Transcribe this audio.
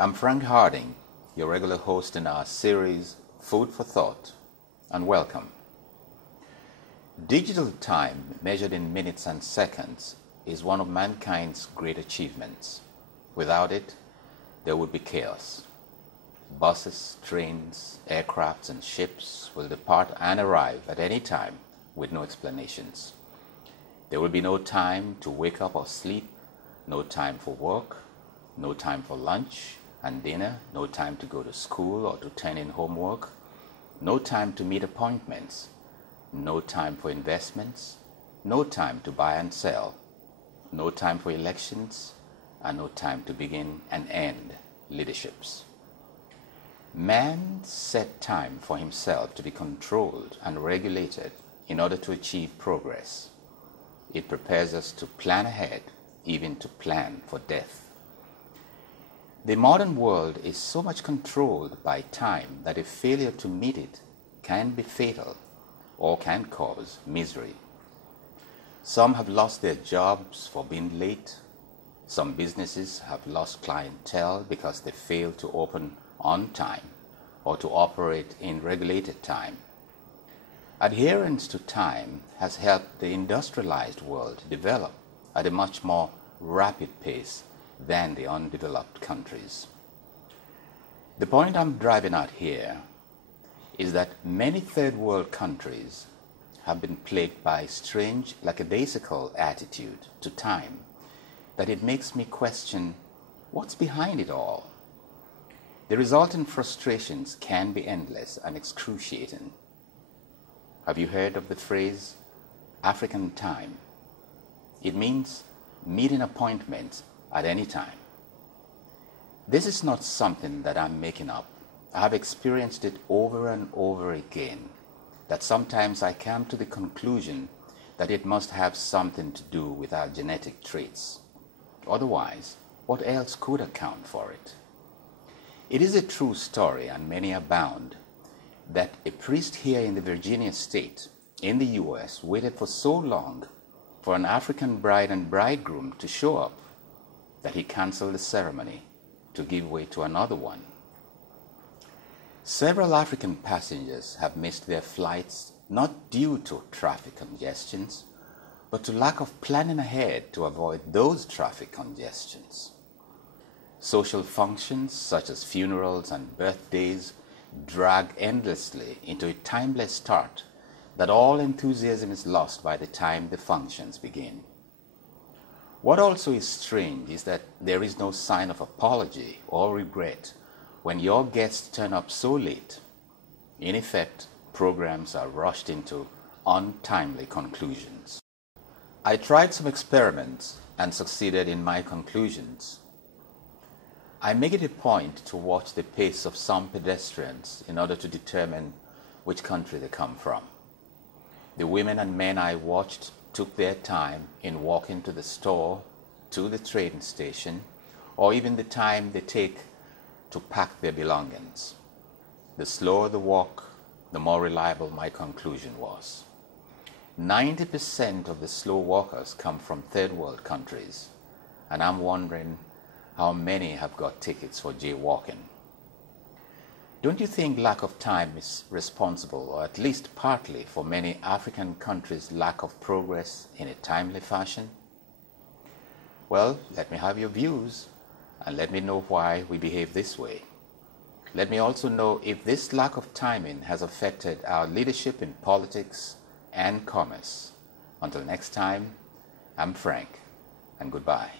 I'm Frank Harding, your regular host in our series Food for Thought, and welcome. Digital time, measured in minutes and seconds, is one of mankind's great achievements. Without it, there would be chaos. Buses, trains, aircrafts, and ships will depart and arrive at any time with no explanations. There will be no time to wake up or sleep, no time for work, no time for lunch and dinner, no time to go to school or to turn in homework, no time to meet appointments, no time for investments, no time to buy and sell, no time for elections, and no time to begin and end leaderships. Man set time for himself to be controlled and regulated in order to achieve progress. It prepares us to plan ahead, even to plan for death. The modern world is so much controlled by time that a failure to meet it can be fatal or can cause misery. Some have lost their jobs for being late. Some businesses have lost clientele because they failed to open on time or to operate in regulated time. Adherence to time has helped the industrialized world develop at a much more rapid pace than the undeveloped countries. The point I'm driving at here is that many third world countries have been plagued by a strange, lackadaisical attitude to time that it makes me question what's behind it all. The resultant frustrations can be endless and excruciating. Have you heard of the phrase African time? It means meeting appointments at any time. This is not something that I'm making up. I have experienced it over and over again, that sometimes I come to the conclusion that it must have something to do with our genetic traits. Otherwise, what else could account for it? It is a true story, and many abound, that a priest here in the Virginia state in the US waited for so long for an African bride and bridegroom to show up that he canceled the ceremony to give way to another one. Several African passengers have missed their flights not due to traffic congestions, but to lack of planning ahead to avoid those traffic congestions. Social functions such as funerals and birthdays drag endlessly into a timeless start that all enthusiasm is lost by the time the functions begin. What also is strange is that there is no sign of apology or regret when your guests turn up so late. In effect, programs are rushed into untimely conclusions. I tried some experiments and succeeded in my conclusions. I make it a point to watch the pace of some pedestrians in order to determine which country they come from. The women and men I watched took their time in walking to the store, to the train station, or even the time they take to pack their belongings. The slower the walk, the more reliable my conclusion was. 90% of the slow walkers come from third world countries, and I'm wondering how many have got tickets for jaywalking. Don't you think lack of time is responsible, or at least partly, for many African countries' lack of progress in a timely fashion? Well, let me have your views, and let me know why we behave this way. Let me also know if this lack of timing has affected our leadership in politics and commerce. Until next time, I'm Frank, and goodbye.